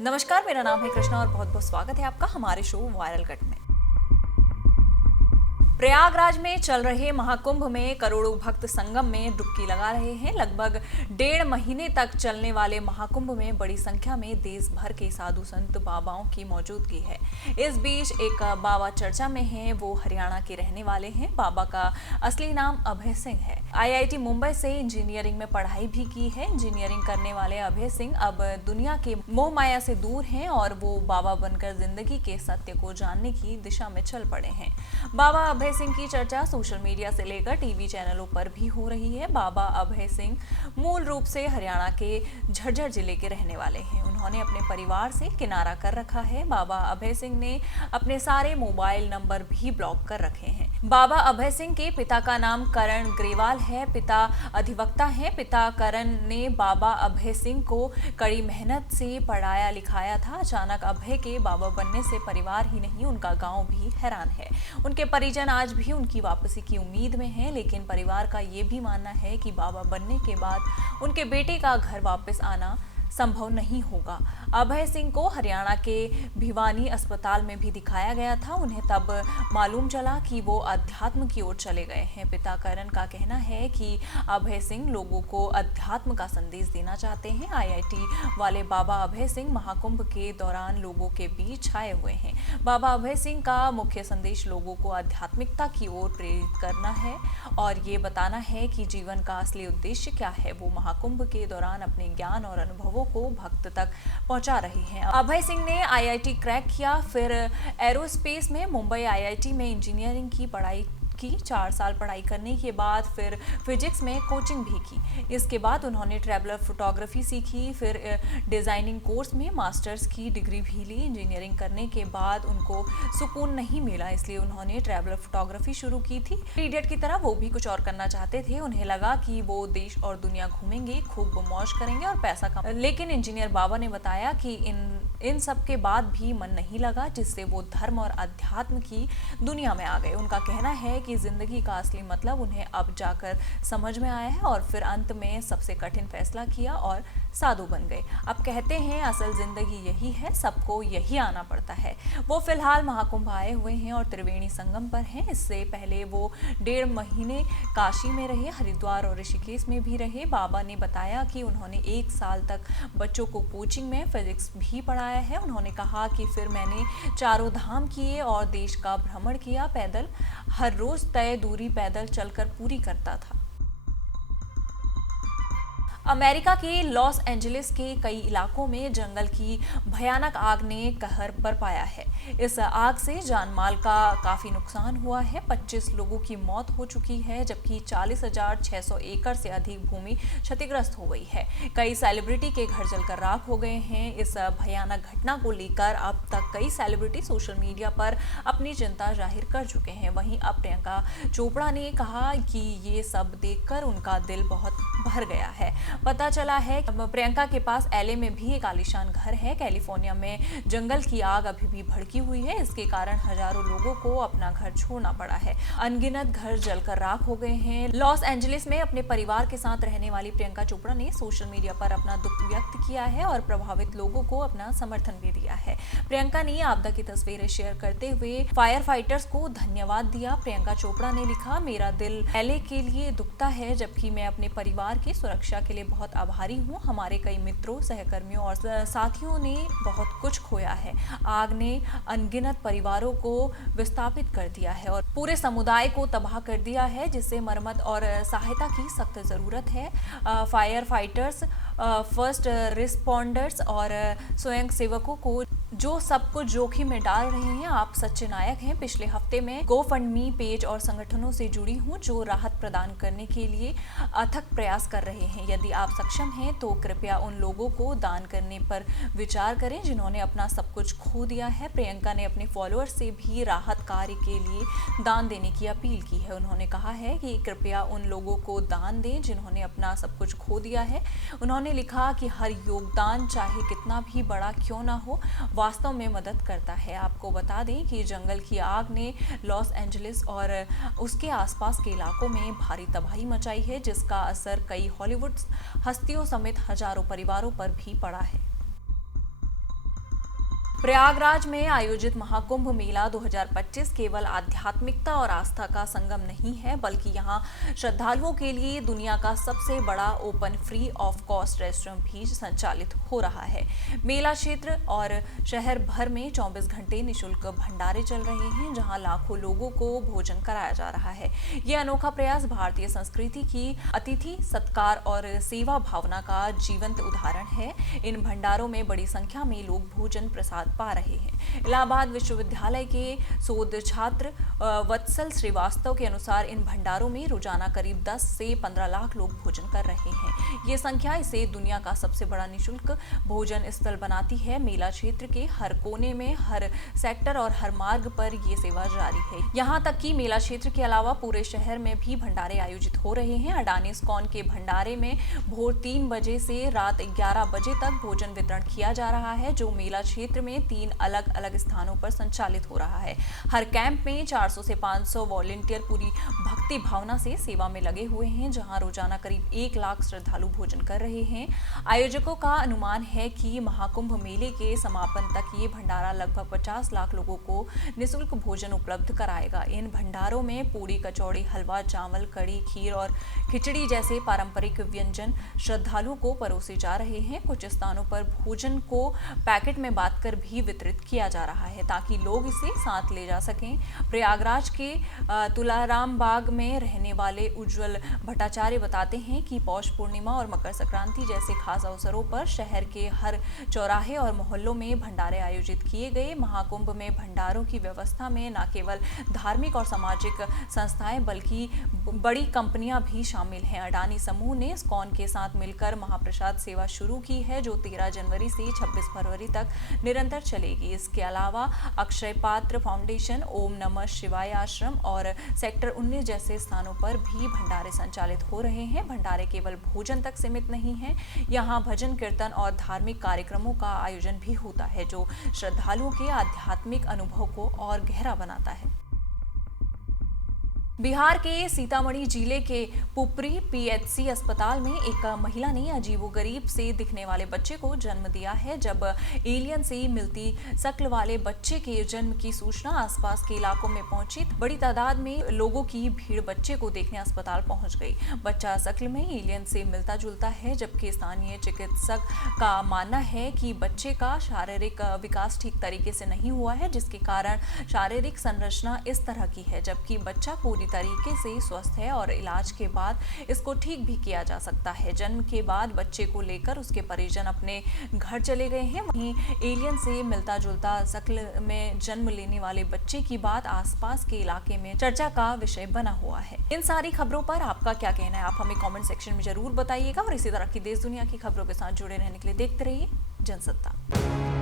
नमस्कार, मेरा नाम है कृष्णा और बहुत बहुत स्वागत है आपका हमारे शो वायरल कट में। प्रयागराज में चल रहे महाकुंभ में करोड़ों भक्त संगम में डुबकी लगा रहे हैं। लगभग 1.5 महीने तक चलने वाले महाकुंभ में बड़ी संख्या में देश भर के साधु संत बाबाओं की मौजूदगी है। इस बीच एक बाबा चर्चा में हैं। वो हरियाणा के रहने वाले हैं। बाबा का असली नाम अभय सिंह है। IIT मुंबई से इंजीनियरिंग में पढ़ाई भी की है। इंजीनियरिंग करने वाले अभय सिंह अब दुनिया के मोह माया से दूर हैं और वो बाबा बनकर जिंदगी के सत्य को जानने की दिशा में चल पड़े हैं। बाबा अभय सिंह की चर्चा सोशल मीडिया से लेकर टीवी चैनलों पर भी हो रही है। बाबा अभय सिंह मूल रूप से हरियाणा के झज्जर जिले के रहने वाले हैं। उन्होंने अपने परिवार से किनारा कर रखा है। बाबा अभय सिंह ने अपने सारे मोबाइल नंबर भी ब्लॉक कर रखे हैं। बाबा अभय सिंह के पिता का नाम करण ग्रेवाल है। पिता अधिवक्ता हैं। पिता करण ने बाबा अभय सिंह को कड़ी मेहनत से पढ़ाया लिखाया था। अचानक अभय के बाबा बनने से परिवार ही नहीं, उनका गांव भी हैरान है। उनके परिजन आज भी उनकी वापसी की उम्मीद में हैं, लेकिन परिवार का ये भी मानना है कि बाबा बनने के बाद उनके बेटे का घर वापस आना संभव नहीं होगा। अभय सिंह को हरियाणा के भिवानी अस्पताल में भी दिखाया गया था। उन्हें तब मालूम चला कि वो अध्यात्म की ओर चले गए हैं। पिता करण का कहना है कि अभय सिंह लोगों को अध्यात्म का संदेश देना चाहते हैं। IIT वाले बाबा अभय सिंह महाकुंभ के दौरान लोगों के बीच छाए हुए हैं। बाबा अभय सिंह का मुख्य संदेश लोगों को आध्यात्मिकता की ओर प्रेरित करना है और ये बताना है कि जीवन का असली उद्देश्य क्या है। वो महाकुंभ के दौरान अपने ज्ञान और अनुभवों को भक्त तक पहुंचा रहे हैं। अभय सिंह ने IIT क्रैक किया, फिर एरोस्पेस में मुंबई IIT में इंजीनियरिंग की पढ़ाई की। 4 साल पढ़ाई करने के बाद फिर फिजिक्स में कोचिंग भी की। इसके बाद उन्होंने ट्रैवलर फोटोग्राफी सीखी, फिर डिजाइनिंग कोर्स में मास्टर्स की डिग्री भी ली। इंजीनियरिंग करने के बाद उनको सुकून नहीं मिला, इसलिए उन्होंने ट्रैवलर फोटोग्राफी शुरू की थी। इडियट की तरह वो भी कुछ और करना चाहते थे। उन्हें लगा कि वो देश और दुनिया घूमेंगे, खूब मौज करेंगे और पैसा कमा। लेकिन इंजीनियर बाबा ने बताया कि इन सब के बाद भी मन नहीं लगा, जिससे वो धर्म और अध्यात्म की दुनिया में आ गए। उनका कहना है कि जिंदगी का असली मतलब उन्हें अब जाकर समझ में आया है और फिर अंत में सबसे कठिन फैसला किया और साधु बन गए। अब कहते हैं असल जिंदगी यही है, सबको यही आना पड़ता है। वो फिलहाल महाकुंभ आए हुए हैं और त्रिवेणी संगम पर हैं। इससे पहले वो 1.5 महीने काशी में रहे, हरिद्वार और ऋषिकेश में भी रहे। बाबा ने बताया कि उन्होंने 1 साल तक बच्चों को कोचिंग में फिजिक्स भी पढ़ाया है। उन्होंने कहा कि फिर मैंने चारों धाम किए और देश का भ्रमण किया। पैदल हर रोज तय दूरी पैदल चलकर पूरी करता था। अमेरिका के लॉस एंजलिस के कई इलाकों में जंगल की भयानक आग ने कहर बरपाया है। इस आग से जान माल का काफी नुकसान हुआ है। 25 लोगों की मौत हो चुकी है, जबकि 40,600 एकड़ से अधिक भूमि क्षतिग्रस्त हो गई है। कई सेलिब्रिटी के घर जलकर राख हो गए हैं। इस भयानक घटना को लेकर अब तक कई सेलिब्रिटी सोशल मीडिया पर अपनी चिंता जाहिर कर चुके हैं। वहीं अब प्रियंका चोपड़ा ने कहा कि ये सब देखकर उनका दिल बहुत भर गया है। पता चला है कि प्रियंका के पास LA में भी एक आलीशान घर है। कैलिफोर्निया में जंगल की आग अभी भी भड़की हुई है। इसके कारण हजारों लोगों को अपना घर छोड़ना पड़ा है। अनगिनत घर जलकर राख हो गए हैं। लॉस एंजलिस में अपने परिवार के साथ रहने वाली प्रियंका चोपड़ा ने सोशल मीडिया पर अपना दुख व्यक्त किया है और प्रभावित लोगों को अपना समर्थन भी दिया है। प्रियंका ने आपदा की तस्वीरें शेयर करते हुए फायर फाइटर्स को धन्यवाद दिया। प्रियंका चोपड़ा ने लिखा, मेरा दिल LA के लिए दुखता है, जबकि मैं अपने परिवार की सुरक्षा के लिए बहुत आभारी हूँ। हमारे कई मित्रों, सहकर्मियों और साथियों ने बहुत कुछ खोया है। आग ने अनगिनत परिवारों को विस्थापित कर दिया है और पूरे समुदाय को तबाह कर दिया है, जिससे मरम्मत और सहायता की सख्त जरूरत है। फायर फाइटर्स, फर्स्ट रिस्पॉन्डर्स और स्वयं सेवकों को जो सब कुछ जोखिम में डाल रहे हैं, आप सच्चे नायक हैं। पिछले हफ्ते में GoFundMe पेज और संगठनों से जुड़ी हूँ जो राहत प्रदान करने के लिए अथक प्रयास कर रहे हैं। यदि आप सक्षम हैं तो कृपया उन लोगों को दान करने पर विचार करें जिन्होंने अपना सब कुछ खो दिया है। प्रियंका ने अपने फॉलोअर्स से भी राहत कार्य के लिए दान देने की अपील की है। उन्होंने कहा है कि कृपया उन लोगों को दान दें जिन्होंने अपना सब कुछ खो दिया है। उन्होंने लिखा कि हर योगदान, चाहे कितना भी बड़ा क्यों ना हो, वास्तव में मदद करता है। आपको बता दें कि जंगल की आग ने लॉस एंजलिस और उसके आसपास के इलाकों में भारी तबाही मचाई है, जिसका असर कई हॉलीवुड हस्तियों समेत हजारों परिवारों पर भी पड़ा है। प्रयागराज में आयोजित महाकुंभ मेला 2025 केवल आध्यात्मिकता और आस्था का संगम नहीं है, बल्कि यहां श्रद्धालुओं के लिए दुनिया का सबसे बड़ा open free of cost restaurant भी संचालित हो रहा है। मेला क्षेत्र और शहर भर में 24 घंटे निःशुल्क भंडारे चल रहे हैं, जहां लाखों लोगों को भोजन कराया जा रहा है। ये अनोखा प्रयास भारतीय संस्कृति की अतिथि सत्कार और सेवा भावना का जीवंत उदाहरण है। इन भंडारों में बड़ी संख्या में लोग भोजन प्रसाद पा रहे हैं। इलाहाबाद विश्वविद्यालय के शोध छात्र वत्सल श्रीवास्तव के अनुसार इन भंडारों में रोजाना करीब 10 से 15 लाख लोग भोजन कर रहे हैं। ये संख्या इसे दुनिया का सबसे बड़ा निःशुल्क भोजन स्थल बनाती है। मेला क्षेत्र के हर कोने में, हर सेक्टर और हर मार्ग पर ये सेवा जारी है। यहाँ तक कि मेला क्षेत्र के अलावा पूरे शहर में भी भंडारे आयोजित हो रहे हैं। अडानी इस्कॉन के भंडारे में भोर 3 बजे से रात 11 बजे तक भोजन वितरण किया जा रहा है, जो मेला क्षेत्र में 3 अलग अलग स्थानों पर संचालित हो रहा है। हर कैंप में 400 से 500 वॉलंटियर पूरी भक्ति भावना से सेवा में लगे हुए हैं, जहां रोजाना करीब 1 लाख श्रद्धालु भोजन कर रहे हैं। आयोजकों का अनुमान है कि महाकुंभ मेले के समापन तक ये भंडारा लगभग 50 लाख लोगों को निःशुल्क भोजन उपलब्ध कराएगा। इन भंडारों में पूड़ी, कचौड़ी, हलवा, चावल, कड़ी, खीर और खिचड़ी जैसे पारंपरिक व्यंजन श्रद्धालुओं को परोसे जा रहे हैं। कुछ स्थानों पर भोजन को पैकेट में बांधकर भी वितरित किया जा रहा है, ताकि लोग इसे साथ ले जा सकें। प्रयागराज के तुलाराम बाग में रहने वाले उज्जवल भट्टाचार्य बताते हैं कि पौष पूर्णिमा और मकर संक्रांति जैसे खास अवसरों पर शहर के हर चौराहे और मोहल्लों में भंडारे आयोजित किए गए। महाकुंभ में भंडारों की व्यवस्था में न केवल धार्मिक और सामाजिक संस्थाएं, बल्कि बड़ी कंपनियां भी शामिल हैं। अडानी समूह ने इस्कॉन के साथ मिलकर महाप्रसाद सेवा शुरू की है, जो 13 जनवरी से 26 फरवरी तक निरंतर चलेगी। इसके अलावा अक्षय पात्र फाउंडेशन, ओम नमः शिवाय आश्रम और सेक्टर 19 जैसे स्थानों पर भी भंडारे संचालित हो रहे हैं। भंडारे केवल भोजन तक सीमित नहीं है, यहाँ भजन, कीर्तन और धार्मिक कार्यक्रमों का आयोजन भी होता है, जो श्रद्धालुओं के आध्यात्मिक अनुभव को और गहरा बनाता है। बिहार के सीतामढ़ी जिले के पुपरी पीएचसी अस्पताल में एक महिला ने अजीबोगरीब से दिखने वाले बच्चे को जन्म दिया है। जब एलियन से मिलती शक्ल वाले बच्चे के जन्म की सूचना आसपास के इलाकों में पहुंची, बड़ी तादाद में लोगों की भीड़ बच्चे को देखने अस्पताल पहुंच गई। बच्चा शक्ल में एलियन से मिलता जुलता है, जबकि स्थानीय चिकित्सक का मानना है कि बच्चे का शारीरिक विकास ठीक तरीके से नहीं हुआ है, जिसके कारण शारीरिक संरचना इस तरह की है, जबकि बच्चा पूरी तरीके से स्वस्थ है और इलाज के बाद इसको ठीक भी किया जा सकता है। जन्म के बाद बच्चे को लेकर उसके परिजन अपने घर चले गए हैं। वहीं एलियन से मिलता जुलता शक्ल में जन्म लेने वाले बच्चे की बात आसपास के इलाके में चर्चा का विषय बना हुआ है। इन सारी खबरों पर आपका क्या कहना है, आप हमें कमेंट सेक्शन में जरूर बताइएगा और इसी तरह की देश दुनिया की खबरों के साथ जुड़े रहने के लिए देखते रहिए जनसत्ता।